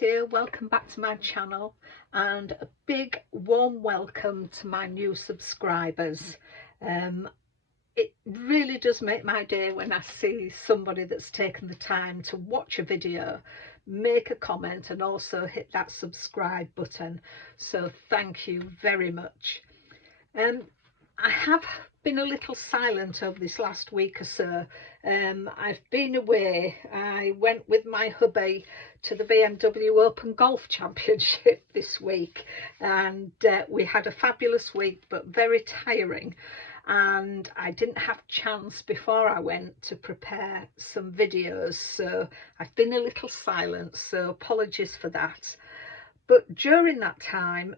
here, welcome back to my channel, and a big warm welcome to my new subscribers. It really does make my day when I see somebody that's taken the time to watch a video, make a comment and also hit that subscribe button, so thank you very much. I have been a little silent over this last week or so. I've been away. I went with my hubby to the BMW Open Golf Championship this week, and we had a fabulous week but very tiring, and I didn't have chance before I went to prepare some videos, so I've been a little silent, so apologies for that. But during that time,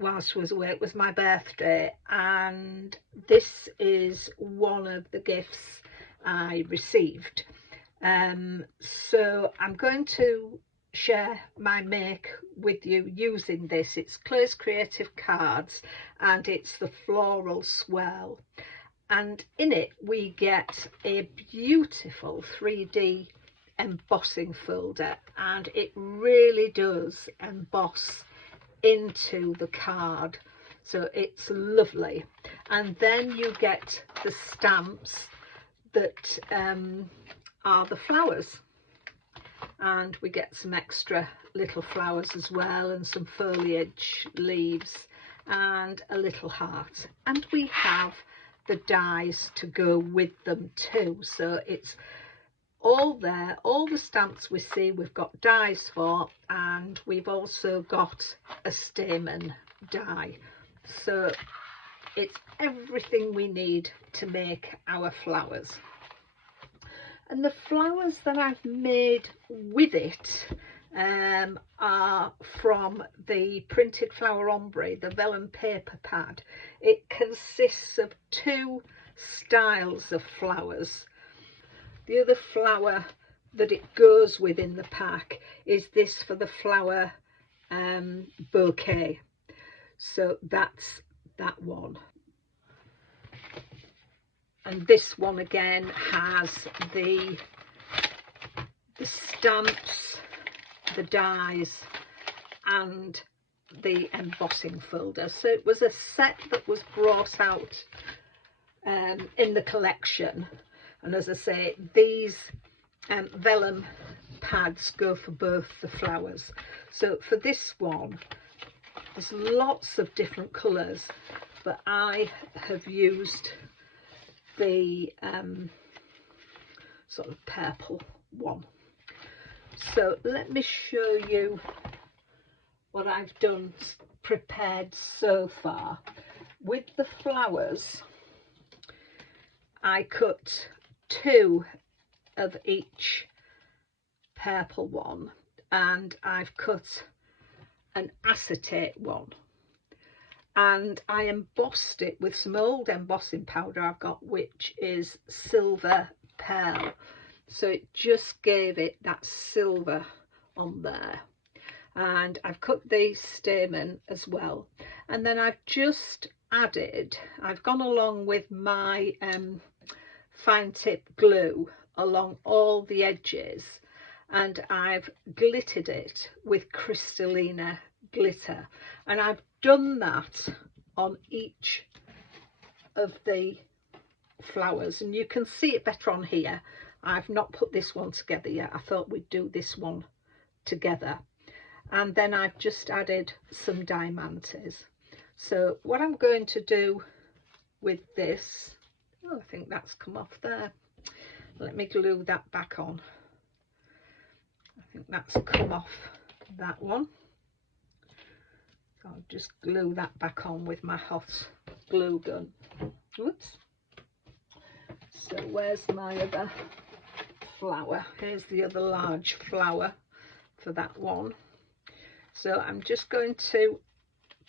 whilst I was away, it was my birthday, and this is one of the gifts I received. So I'm going to share my make with you using this. It's Claire's Creative Cards, and it's the Floral Swirl. And in it we get a beautiful 3D embossing folder, and it really does emboss into the card, so it's lovely. And then you get the stamps that are the flowers, and we get some extra little flowers as well, and some foliage, leaves, and a little heart, and we have the dies to go with them too. So it's all there, all the stamps we see we've got dies for, and we've also got a stamen die. So it's everything we need to make our flowers. And the flowers that I've made with it are from the Printed Flower Ombre, the vellum paper pad. It consists of two styles of flowers. The other flower that it goes with in the pack is this for the flower bouquet. So that's that one. And this one again has the stamps, the dies and the embossing folder. So it was a set that was brought out in the collection. And as I say, these vellum pads go for both the flowers. So for this one, there's lots of different colours, but I have used the sort of purple one. So let me show you what I've done, prepared so far. With the flowers, I cut two of each purple one, and I've cut an acetate one, and I embossed it with some old embossing powder I've got, which is silver pearl, so it just gave it that silver on there. And I've cut the stamen as well, and then I've just added, I've gone along with my fine tip glue along all the edges, and I've glittered it with Crystallina glitter, and I've done that on each of the flowers, and you can see it better on here. I've not put this one together yet. I thought we'd do this one together, and then I've just added some diamantes. So what I'm going to do with this, oh, I think that's come off there. Let me glue that back on. I think that's come off that one. So I'll just glue that back on with my hot glue gun. Whoops. So where's my other flower? Here's the other large flower for that one. So I'm just going to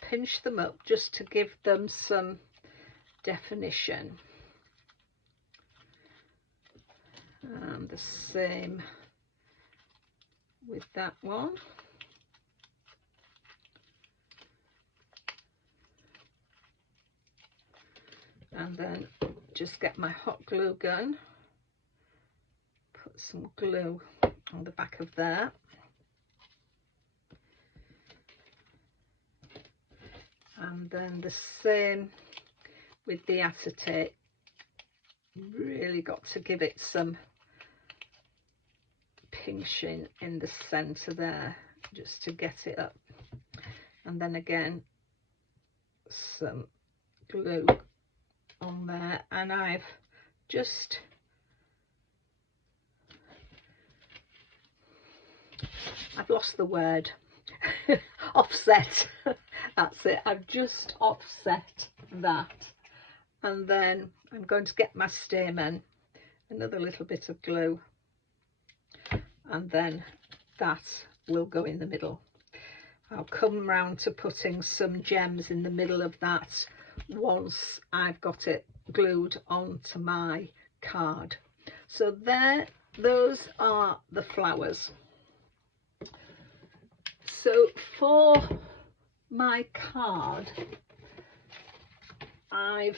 pinch them up just to give them some definition. And the same with that one. And then just get my hot glue gun, put some glue on the back of there, and then the same with the acetate. Really got to give it some pinching in the center there just to get it up, and then again some glue on there, and I've lost the word offset. That's it, I've just offset that, and then I'm going to get my stamen, another little bit of glue, and then that will go in the middle. I'll come round to putting some gems in the middle of that once I've got it glued onto my card. So there, those are the flowers. So for my card, I've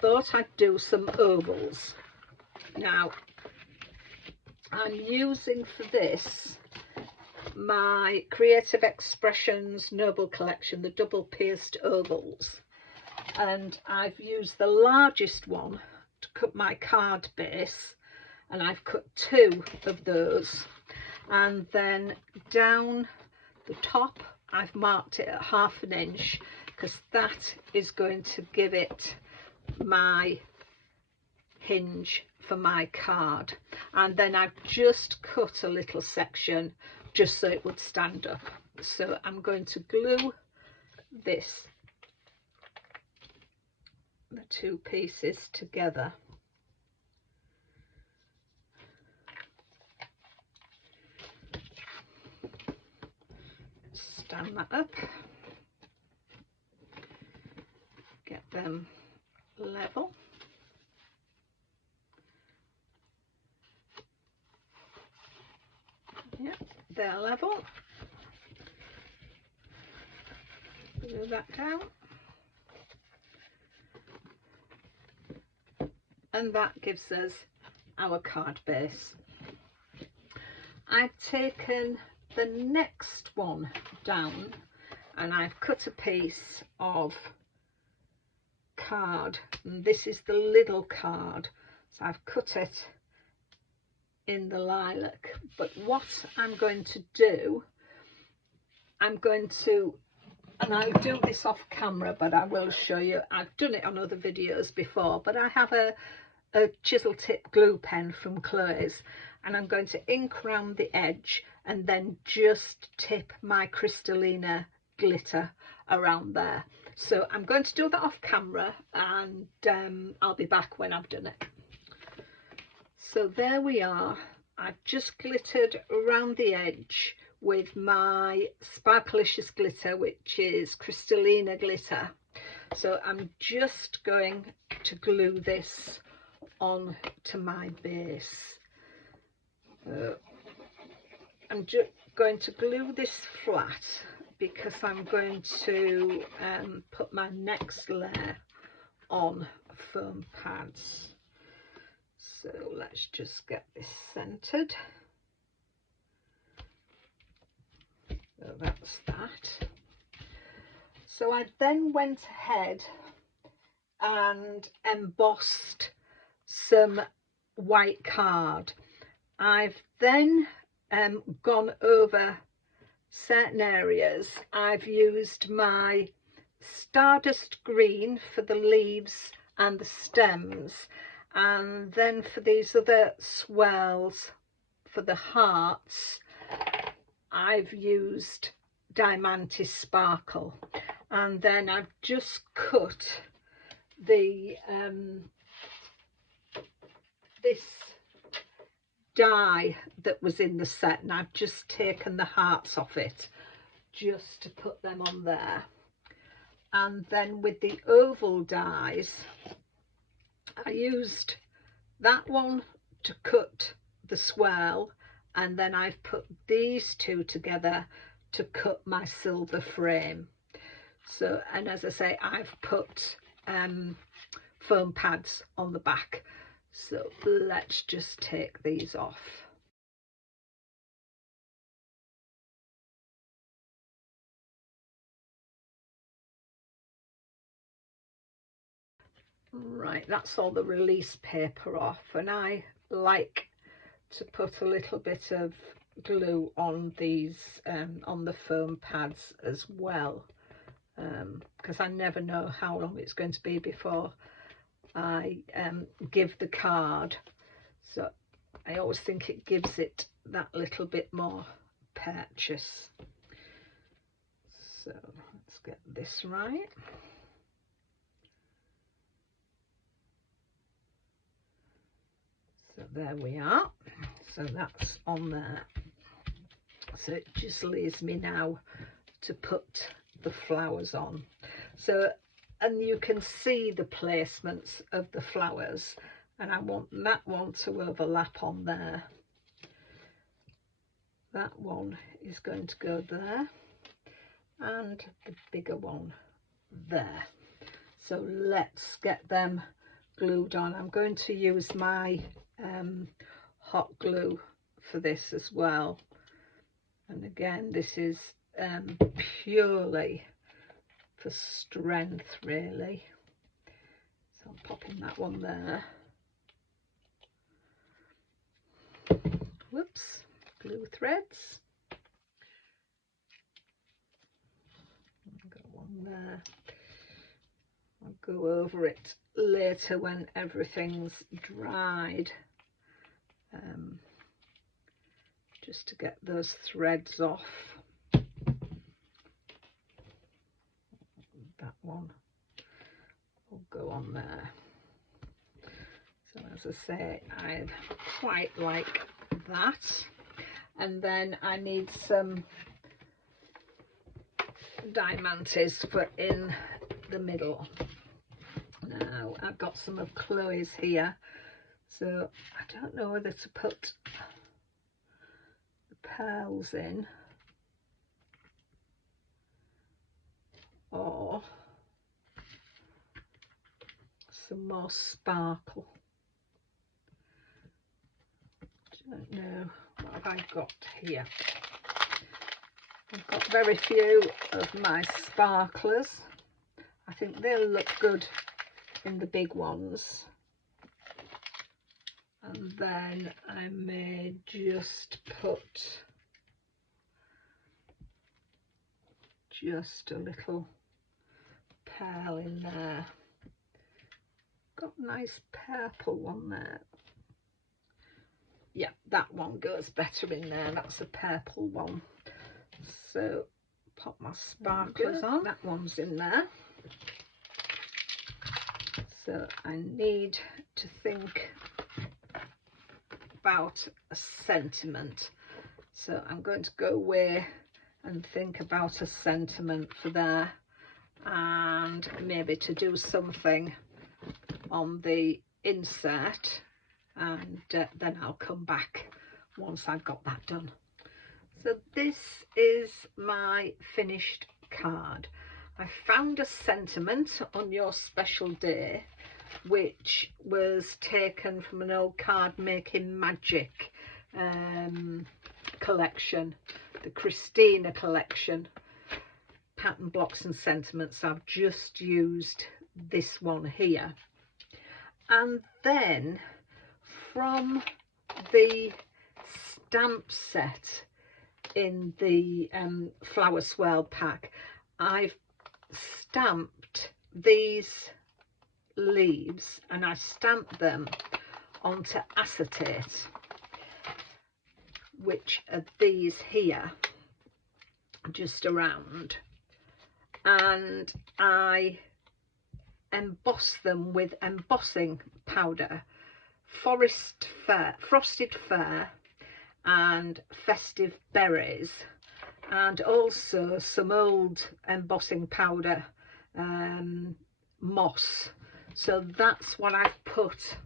thought I'd do some ovals. Now, I'm using for this my Creative Expressions Nobel collection, the double pierced ovals, and I've used the largest one to cut my card base, and I've cut 2 of those, and then down the top I've marked it at 1/2 inch because that is going to give it my hinge for my card, and then I've just cut a little section just so it would stand up. So I'm going to glue the 2 pieces together. Stand that up, get them level. Yeah, they're level. Glue that down, and that gives us our card base. I've taken the next one down and I've cut a piece of card, and this is the little card, so I've cut it in the lilac. But what I'm going to do, and I'll do this off camera, but I will show you, I've done it on other videos before, but I have a chisel tip glue pen from Chloe's, and I'm going to ink around the edge and then just tip my Crystallina glitter around there. So I'm going to do that off camera, and I'll be back when I've done it. So there we are. I've just glittered around the edge with my Sparklicious glitter, which is Crystallina glitter. So I'm just going to glue this on to my base. I'm just going to glue this flat because I'm going to put my next layer on foam pads. So let's just get this centered. So that's that. So I then went ahead and embossed some white card. I've then gone over certain areas. I've used my Stardust Green for the leaves and the stems, and then for these other swirls for the hearts I've used Diamantis Sparkle, and then I've just cut the this die that was in the set, and I've just taken the hearts off it just to put them on there. And then with the oval dies, I used that one to cut the swirl, and then I've put these 2 together to cut my silver frame. So, and as I say, I've put foam pads on the back. So let's just take these off. Right, that's all the release paper off, and I like to put a little bit of glue on these on the foam pads as well, because I never know how long it's going to be before I give the card, so I always think it gives it that little bit more purchase. So let's get this right. So there we are, so that's on there. So it just leaves me now to put the flowers on. So, and you can see the placements of the flowers, and I want that one to overlap on there. That one is going to go there, and the bigger one there. So let's get them glued on. I'm going to use my hot glue for this as well, and again this is purely for strength really. So I'm popping that one there. Whoops, glue threads. I've got one there. I'll go over it later when everything's dried, just to get those threads off. That one will go on there. So as I say, I quite like that. And then I need some diamantes for in the middle. Now I've got some of Chloe's here, so I don't know whether to put the pearls in or some more sparkle. Don't know, what have I got here? I've got very few of my sparklers. I think they'll look good in the big ones. And then I may just put just a little pearl in there. Got a nice purple one there. Yeah, that one goes better in there. That's a purple one. So pop my sparklers on. That one's in there. So I need to think about a sentiment. So I'm going to go away and think about a sentiment for there, and maybe to do something on the insert, and then I'll come back once I've got that done. So this is my finished card. I found a sentiment on your special day, which was taken from an old card making magic collection, the Christina collection, pattern blocks and sentiments. I've just used this one here, and then from the stamp set in the flower swirl pack, I've stamped these leaves, and I stamped them onto acetate, which are these here just around, and I emboss them with embossing powder, frosted fir and festive berries, and also some old embossing powder, moss. So that's what I've put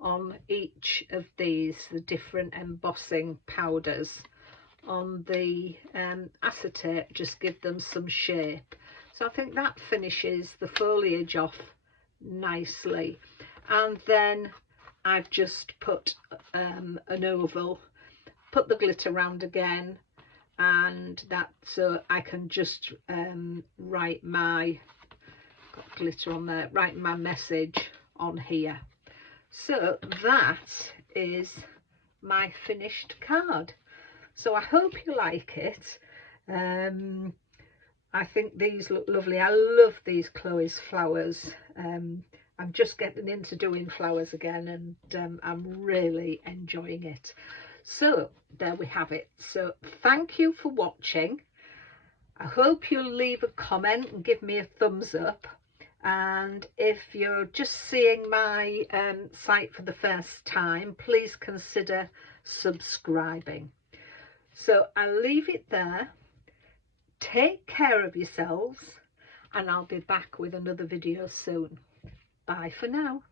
on each of these, the different embossing powders on the acetate, just give them some shape. So I think that finishes the foliage off nicely. And then I've just put an oval, put the glitter around again, and that, so I can just write my, got glitter on there, write my message on here. So that is my finished card. So I hope you like it. I think these look lovely. I love these Chloe's flowers. I'm just getting into doing flowers again, and I'm really enjoying it. So there we have it. So thank you for watching. I hope you'll leave a comment and give me a thumbs up. And if you're just seeing my site for the first time, please consider subscribing. So I'll leave it there. Take care of yourselves, and I'll be back with another video soon. Bye for now.